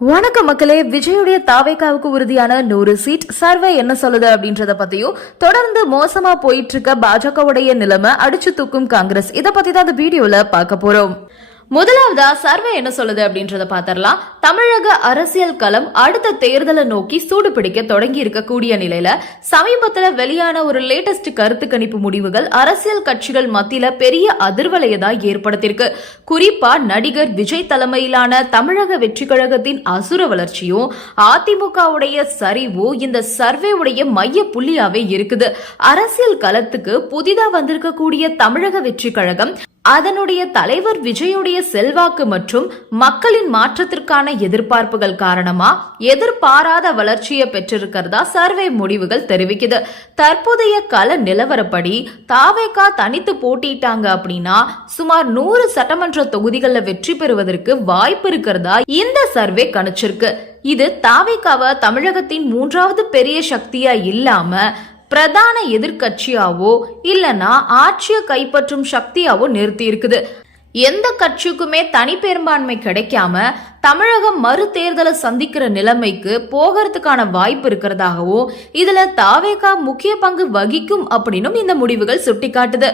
வணக்கம் மக்களே விஜயுடைய தாவேக்காவுக்கு உறுதியான நூறு சீட். சர்வே என்ன சொல்லுது அப்படின்றத பத்தியும் தொடர்ந்து மோசமா போயிட்டு இருக்க பாஜகவுடைய நிலைமை அடிச்சு தூக்கும் காங்கிரஸ். இத பத்தி தான் அந்த வீடியோல பார்க்க போறோம். முதலாவதா சர்வே என்ன சொல்லுது அப்படின்றத பாத்திரலாம். தமிழக அரசியல் களம் அடுத்த தேர்தலை நோக்கி சூடு பிடிக்க தொடங்கி இருக்கக்கூடிய நிலையில சமீபத்துல வெளியான ஒரு லேட்டஸ்ட் கருத்து கணிப்பு முடிவுகள் அரசியல் கட்சிகள் மத்தியில பெரிய அதிர்வலையை தான் ஏற்படுத்தியிருக்கு. குறிப்பா நடிகர் விஜய் தலைமையிலான தமிழக வெற்றி கழகத்தின் அசுர வளர்ச்சியும் அதிமுகவுடைய சரிவும் இந்த சர்வேவுடைய மைய புள்ளியாவே இருக்குது. அரசியல் களத்துக்கு புதிதா வந்திருக்கக்கூடிய தமிழக வெற்றி கழகம் அதனுடைய தலைவர் விஜயுடைய செல்வாக்கு மற்றும் மக்களின் மாற்றத்திற்கான எதிர்பார்ப்புகள் காரணமா? எதிர்பாராத வளர்ச்சியை பெற்றிருக்கிறதா? சர்வே முடிவுகள் தெரிவிக்குது. தற்போதைய கல நிலவரப்படி தாவேகா தனித்து போட்டிட்டாங்க அப்படின்னா சுமார் நூறு சட்டமன்ற தொகுதிகளில் வெற்றி பெறுவதற்கு வாய்ப்பு இருக்கிறதா? இந்த சர்வே கணிச்சிருக்கு. இது தாவேகாவை தமிழகத்தின் மூன்றாவது பெரிய சக்தியா இல்லாம பிரதான எதிர்க்கட்சியாவோ இல்லனா ஆட்சியை கைப்பற்றும் சக்தியாவோ நிறுத்தி இருக்குது எந்த கட்சிக்குமே தனி பெரும்பான்மை கிடைக்காம தமிழகம் மறு தேர்தலை சந்திக்கிற நிலைமைக்கு போகிறதுக்கான வாய்ப்பு இருக்கிறதாகவும் இதுல தாவேகா முக்கிய பங்கு வகிக்கும் அப்படின்னும் இந்த முடிவுகள் சுட்டிக்காட்டுது.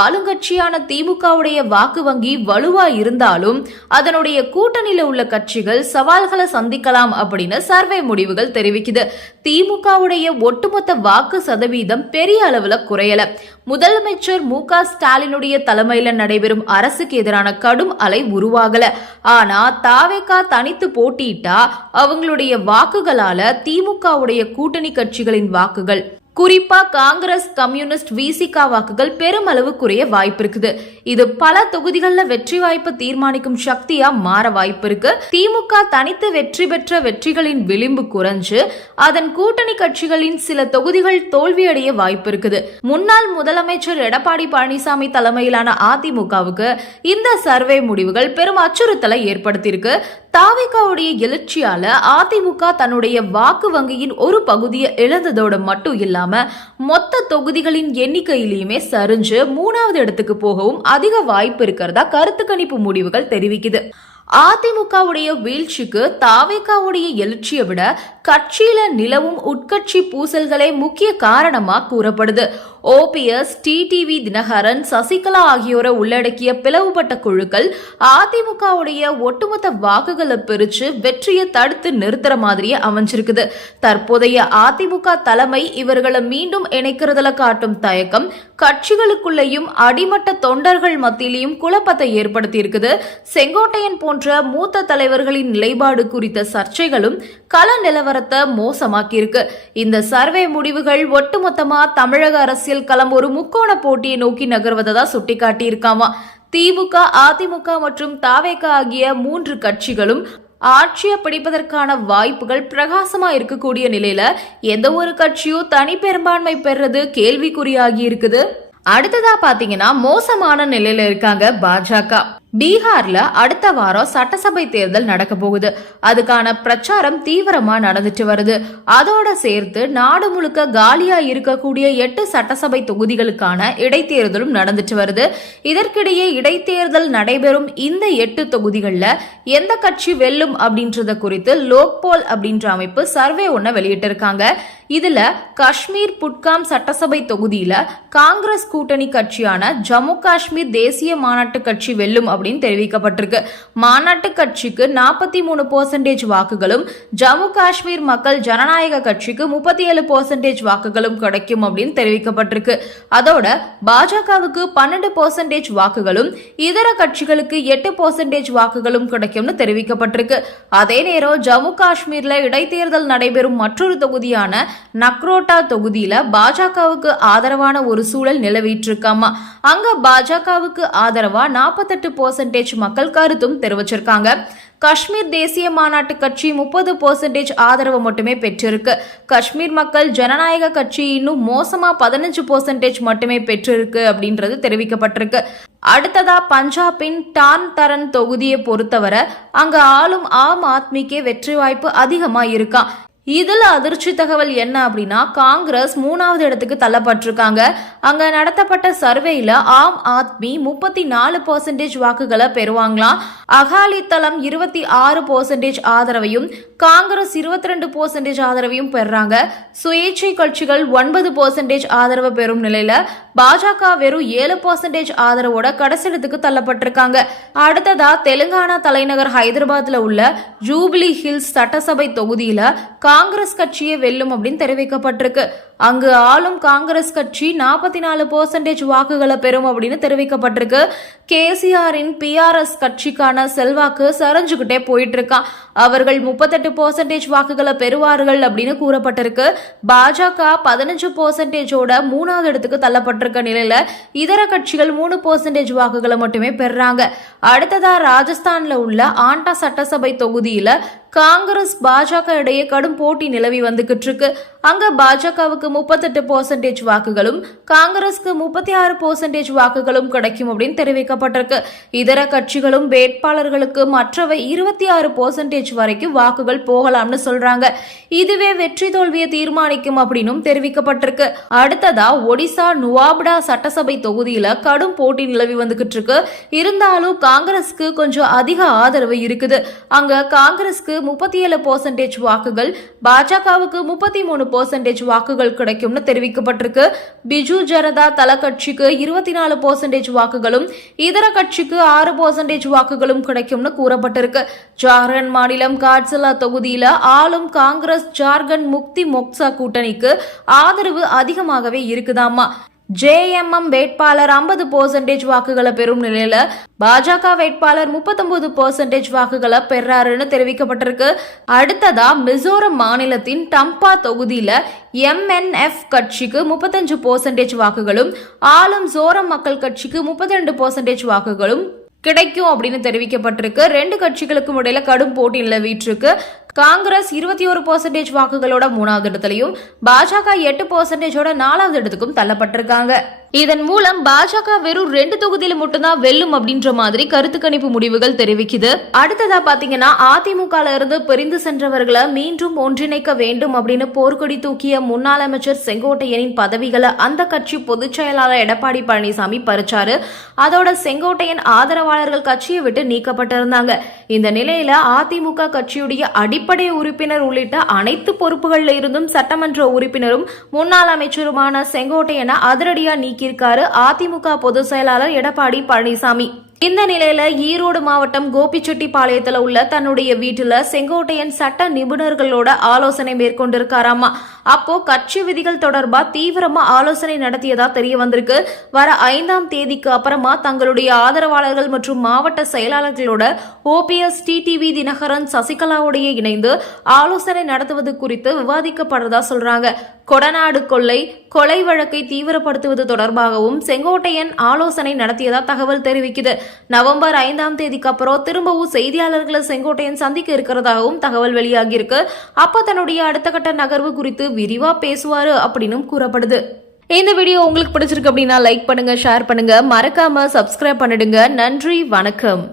ஆளுங்கட்சியான திமுகவுடைய வாக்கு வங்கி வலுவா இருந்தாலும் அதனுடைய கூட்டணியில உள்ள கட்சிகள் சவால்களை சந்திக்கலாம் அப்படின்னு சர்வே முடிவுகள் தெரிவிக்குது. திமுகவுடைய ஒட்டுமொத்த வாக்கு சதவீதம் பெரிய அளவுல குறையல. முதலமைச்சர் மு க ஸ்டாலினுடைய தலைமையில நடைபெறும் அரசுக்கு எதிரான கடும் அலை உருவாகல. ஆனா தாவேகா தனித்து போட்டியிட்டா அவங்களுடைய வாக்குகளால திமுகவுடைய கூட்டணி கட்சிகளின் வாக்குகள். குறிப்பா காங்கிரஸ் கம்யூனிஸ்ட் விசிகா வாக்குகள் பெருமளவு குறைய வாய்ப்பு இருக்குது இது பல தொகுதிகளில் வெற்றி வாய்ப்பு தீர்மானிக்கும் சக்தியா மாற வாய்ப்பு இருக்கு திமுக தனித்து வெற்றி பெற்ற வெற்றிகளின் விளிம்பு குறைஞ்சு அதன் கூட்டணி கட்சிகளின் சில தொகுதிகள் தோல்வியடைய வாய்ப்பு இருக்குது முன்னாள் முதலமைச்சர் எடப்பாடி பழனிசாமி தலைமையிலான அதிமுகவுக்கு இந்த சர்வே முடிவுகள் பெரும் அச்சுறுத்தலை ஏற்படுத்தியிருக்கு. தாவிகாவுடைய எழுச்சியால அதிமுக தன்னுடைய வாக்கு வங்கியின் ஒரு பகுதியை இழந்ததோட மட்டும் இல்லாம மொத்த தொகுதிகளின் எண்ணிக்கையிலையுமே சரிஞ்சு மூணாவது இடத்துக்கு போகவும் அதிக வாய்ப்பு இருக்கிறதா கருத்து கணிப்பு முடிவுகள் தெரிவிக்குது. அதிமுகவுடைய வீழ்ச்சிக்கு தாவேகாவுடைய எழுச்சியை விட கட்சியில நிலவும் உட்கட்சி பூசல்களே முக்கிய காரணமா கூறப்படுது. ஓபிஎஸ் டிடிவி தினகரன் சசிகலா ஆகியோரை உள்ளடக்கிய பிளவுபட்ட குழுக்கள் அதிமுகவுடைய ஒட்டுமொத்த வாக்குகளை பிரிச்சு வெற்றியை தடுத்து நிறுத்துற மாதிரியே அமைஞ்சிருக்குது. தற்போதைய அதிமுக தலைமை இவர்களை மீண்டும் இணைக்கிறதுல காட்டும் தயக்கம் கட்சிகளுக்குள்ளேயும் அடிமட்ட தொண்டர்கள் மத்தியிலையும் குழப்பத்தை ஏற்படுத்தி இருக்குது செங்கோட்டையன் போன்ற மூத்த தலைவர்களின் நிலைப்பாடு குறித்த சர்ச்சைகளும் கள நிலவரத்தை மோசமாக்கியிருக்கு. இந்த சர்வே முடிவுகள் ஒட்டுமொத்தமா தமிழக அரசியல் களம் ஒரு முக்கோண போட்டியை நோக்கி நகர்வதை சுட்டிக்காட்டியிருக்காமா? திமுக அதிமுக மற்றும் தாவேக ஆகிய மூன்று கட்சிகளும் ஆட்சியை பிடிப்பதற்கான வாய்ப்புகள் பிரகாசமா இருக்கக்கூடிய நிலையில எந்த ஒரு கட்சியும் தனி பெரும்பான்மை பெறது கேள்விக்குறியாகி இருக்குது. அடுத்ததா பாத்தீங்கன்னா மோசமான நிலையில இருக்காங்க பாஜக. பீகார்ல அடுத்த வாரம் சட்டசபை தேர்தல் நடக்க போகுது. அதுக்கான பிரச்சாரம் தீவிரமா நடந்துட்டு வருது. அதோட சேர்த்து நாடு முழுக்க காலியா இருக்கக்கூடிய எட்டு சட்டசபை தொகுதிகளுக்கான இடைத்தேர்தலும் நடந்துட்டு வருது. இதற்கிடையே இடைத்தேர்தல் நடைபெறும் இந்த எட்டு தொகுதிகளில் எந்த கட்சி வெல்லும் அப்படின்றத குறித்து லோக்போல் அப்படின்ற அமைப்பு சர்வே ஒன்ன வெளியிட்டிருக்காங்க. இதுல காஷ்மீர் புட்காம் சட்டசபை தொகுதியில காங்கிரஸ் கூட்டணி கட்சியான ஜம்மு காஷ்மீர் தேசிய மாநாட்டு கட்சி வெல்லும் அப்படின்னு தெரிவிக்கப்பட்டிருக்கு. மாநாட்டு கட்சிக்கு நாற்பத்தி மூணு பர்சன்டேஜ் வாக்குகளும் ஜம்மு காஷ்மீர் மக்கள் ஜனநாயக கட்சிக்கு முப்பத்தி ஏழு பர்சன்டேஜ் வாக்குகளும் கிடைக்கும் அப்படின்னு தெரிவிக்கப்பட்டிருக்கு. அதோட பாஜகவுக்கு பன்னெண்டு பர்சன்டேஜ் வாக்குகளும் இதர கட்சிகளுக்கு எட்டு பர்சன்டேஜ் வாக்குகளும் கிடைக்கும்னு தெரிவிக்கப்பட்டிருக்கு. அதே நேரம் ஜம்மு காஷ்மீர்ல இடைத்தேர்தல் நடைபெறும் மற்றொரு தொகுதியான நக்ரோட்டா தொகுதியில பாஜகவுக்கு ஆதரவான ஒரு சூழல் நிலவிட்டு இருக்காமா அங்க பாஜகவுக்கு ஆதரவா நாற்பத்தெட்டு பர்சன்டேஜ் மக்கள் கருத்தும் தெரிவிச்சிருக்காங்க. காஷ்மீர் தேசிய மாநாட்டு கட்சி முப்பது பர்சன்டேஜ் ஆதரவு மட்டுமே பெற்றிருக்கு. காஷ்மீர் மக்கள் ஜனநாயக கட்சி இன்னும் மோசமா பதினஞ்சு பர்சன்டேஜ் மட்டுமே பெற்றிருக்கு அப்படின்றது தெரிவிக்கப்பட்டிருக்கு. அடுத்ததா பஞ்சாபின் டான் தரன் தொகுதியை பொறுத்தவரை அங்க ஆளும் ஆம் ஆத்மிக்கே வெற்றி வாய்ப்பு அதிகமா இருக்கான் இதில் அதிர்ச்சி தகவல் என்ன அப்படின்னா காங்கிரஸ் மூணாவது இடத்துக்கு தள்ளப்பட்டிருக்காங்க. அங்க நடத்தப்பட்ட சர்வேல ஆம் ஆத்மி முப்பத்தி நாலு பர்சன்டேஜ் வாக்குகளை பெறுவாங்களாம். அகாலி தளம் இருபத்தி ஆறு பர்சன்டேஜ் ஆதரவையும் காங்கிரஸ் இருபத்தி ரெண்டு பர்சன்டேஜ் ஆதரவையும் பெறாங்க. சுயேட்சை கட்சிகள் ஒன்பது பர்சன்டேஜ் ஆதரவு பெறும் நிலையில பாஜக வெறும் ஏழு பர்சன்டேஜ் ஆதரவோட கடைசி இடத்துக்கு தள்ளப்பட்டிருக்காங்க. அடுத்ததா தெலுங்கானா தலைநகர் ஹைதராபாத்ல உள்ள ஜூபிலி ஹில்ஸ் சட்டசபை தொகுதியில காங்கிரஸ் கட்சியே வெல்லும் அப்படின்னு தெரிவிக்கப்பட்டிருக்கு. அங்கு ஆளும் காங்கிரஸ் கட்சி நாற்பத்தி நாலு பர்சன்டேஜ் வாக்குகளை பெறும் அப்படின்னு தெரிவிக்கப்பட்டிருக்கு. கேசிஆரின் பிஆர்எஸ் கட்சிக்கான செல்வாக்கு சரிஞ்சுக்கிட்டே போயிட்டு இருக்கான் அவர்கள் முப்பத்தெட்டு பர்சன்டேஜ் வாக்குகளை பெறுவார்கள் அப்படின்னு கூறப்பட்டிருக்கு. பாஜக பதினஞ்சு பர்சன்டேஜோட மூணாவது இடத்துக்கு தள்ளப்பட்டிருக்க நிலையில இதர கட்சிகள் மூணு பர்சன்டேஜ் வாக்குகளை மட்டுமே பெறாங்க. அடுத்ததா ராஜஸ்தான்ல உள்ள ஆண்டா சட்டசபை தொகுதியில காங்கிரஸ் பாஜக இடையே கடும் போட்டி நிலவி வந்துகிட்டு இருக்கு அங்க பாஜகவுக்கு முப்பத்தெட்டு பர்சன்டேஜ் வாக்குகளும் காங்கிரஸ்க்கு முப்பத்தி ஆறு பர்சன்டேஜ் வாக்குகளும் கிடைக்கும் அப்படின்னு தெரிவிக்கப்பட்டிருக்கு. இதர கட்சிகளும் வேட்பாளர்களுக்கு மற்றவை இருபத்தி ஆறு பர்சன்டேஜ் வரைக்கும் வாக்குகள் போகலாம்னு சொல்றாங்க. இதுவே வெற்றி தோல்வியை தீர்மானிக்கும் அப்படின்னும் தெரிவிக்கப்பட்டிருக்கு. அடுத்ததா ஒடிசா நுவாப்டா சட்டசபை தொகுதியில கடும் போட்டி நிலவி வந்துகிட்டு இருக்கு. இருந்தாலும் காங்கிரஸ்க்கு கொஞ்சம் அதிக ஆதரவு இருக்குது. அங்க காங்கிரஸ்க்கு முப்பத்தி ஏழு பர்சன்டேஜ் வாக்குகள் பாஜகவுக்கு முப்பத்தி மூணு பர்சன்டேஜ் வாக்குகள் கிடைக்கும்னு தெரிவிக்கப்பட்டிருக்கு. பிஜு ஜனதா தள கட்சிக்கு இருபத்தி நாலு பர்சன்டேஜ் வாக்குகளும் இதர கட்சிக்கு ஆறு பர்சன்டேஜ் வாக்குகளும் கிடைக்கும்னு கூறப்பட்டிருக்கு. ஜார்க்கண்ட் மாநிலம் காட்சலா தொகுதியில ஆளும் காங்கிரஸ் ஜார்க்கண்ட் முக்தி மோக்சா கூட்டணிக்கு ஆதரவு அதிகமாகவே இருக்குதாமா ஜேஎம்எம் வேட்பாளர் ஐம்பது பர்சன்டேஜ் வாக்குகளை பெறும் நிலையில பாஜக வேட்பாளர் முப்பத்தொன்பது பர்சன்டேஜ் வாக்குகளை பெறாருன்னு தெரிவிக்கப்பட்டிருக்கு. அடுத்ததா மிசோரம் மாநிலத்தின் டம்பா தொகுதியில எம்என்எஃப் கட்சிக்கு முப்பத்தஞ்சு பர்சன்டேஜ் வாக்குகளும் ஆளும் சோரம் மக்கள் கட்சிக்கு முப்பத்தி ரெண்டு பர்சன்டேஜ் வாக்குகளும் கிடைக்கும் அப்படின்னு தெரிவிக்கப்பட்டிருக்கு. ரெண்டு கட்சிகளுக்கும் இடையில கடும் போட்டி நிலவிட்டு இருக்கு. காங்கிரஸ் இருபத்தி ஒரு பர்சன்டேஜ் வாக்குகளோட மூணாவது இடத்துலையும் பாஜக எட்டு பர்சன்டேஜோட நாலாவது இடத்துக்கும் தள்ளப்பட்டிருக்காங்க. இதன் மூலம் பாஜக வெறும் ரெண்டு தொகுதியில மட்டும்தான் வெல்லும் அப்படின்ற மாதிரி கருத்து கணிப்பு முடிவுகள் தெரிவிக்குது. அடுத்ததா பாத்தீங்கன்னா அதிமுக இருந்து பிரிந்து சென்றவர்களை மீண்டும் ஒன்றிணைக்க வேண்டும் அப்படின்னு போர்க்கொடி தூக்கிய முன்னாள் அமைச்சர் செங்கோட்டையனின் பதவிகளை அந்த கட்சி பொதுச் செயலாளர் எடப்பாடி பழனிசாமி பறிச்சாரு. அதோட செங்கோட்டையன் ஆதரவாளர்கள் கட்சியை விட்டு நீக்கப்பட்டிருந்தாங்க. இந்த நிலையில அதிமுக கட்சியுடைய அடிப்படை உறுப்பினர் உள்ளிட்ட அனைத்து பொறுப்புகளில் இருந்தும் சட்டமன்ற உறுப்பினரும் முன்னாள் அமைச்சருமான செங்கோட்டையனை அதிரடியா நீக்கியிருக்காரு அதிமுக பொதுச் செயலாளர் எடப்பாடி பழனிசாமி. இந்த நிலையில ஈரோடு மாவட்டம் கோபிச்செட்டிப்பாளையத்துல உள்ள தன்னுடைய வீட்டுல செங்கோட்டையன் சட்ட நிபுணர்களோட ஆலோசனை மேற்கொண்டிருக்காராமா. அப்போ கட்சி விதிகள் தொடர்பா தீவிரமா ஆலோசனை நடத்தியதா தெரிய வந்திருக்கு. வர ஐந்தாம் தேதிக்கு அப்புறமா தங்களுடைய ஆதரவாளர்கள் மற்றும் மாவட்ட செயலாளர்களோட ஓபிஎஸ் டிடிவி தினகரன் சசிகலாவுடைய இணைந்து ஆலோசனை நடத்துவது குறித்து விவாதிக்கப்படுறதா சொல்றாங்க. கொடநாடு கொள்ளை கொலை வழக்கை தீவிரப்படுத்துவது தொடர்பாகவும் செங்கோட்டையன் ஆலோசனை நடத்தியதா தகவல் தெரிவிக்குது. நவம்பர் ஐந்தாம் தேதிக்கு அப்புறம் திரும்பவும் செய்தியாளர்களை செங்கோட்டையன் சந்திக்க இருக்கிறதாகவும் தகவல் வெளியாகியிருக்கு. அப்ப தன்னுடைய அடுத்த கட்ட நகர்வு குறித்து விரிவா பேசுவாரு அப்படின்னு கூறப்படுது. இந்த வீடியோ உங்களுக்கு பிடிச்சிருக்கு அப்படின்னா லைக் பண்ணுங்க ஷேர் பண்ணுங்க. மறக்காம சப்ஸ்கிரைப் பண்ணிடுங்க. நன்றி வணக்கம்.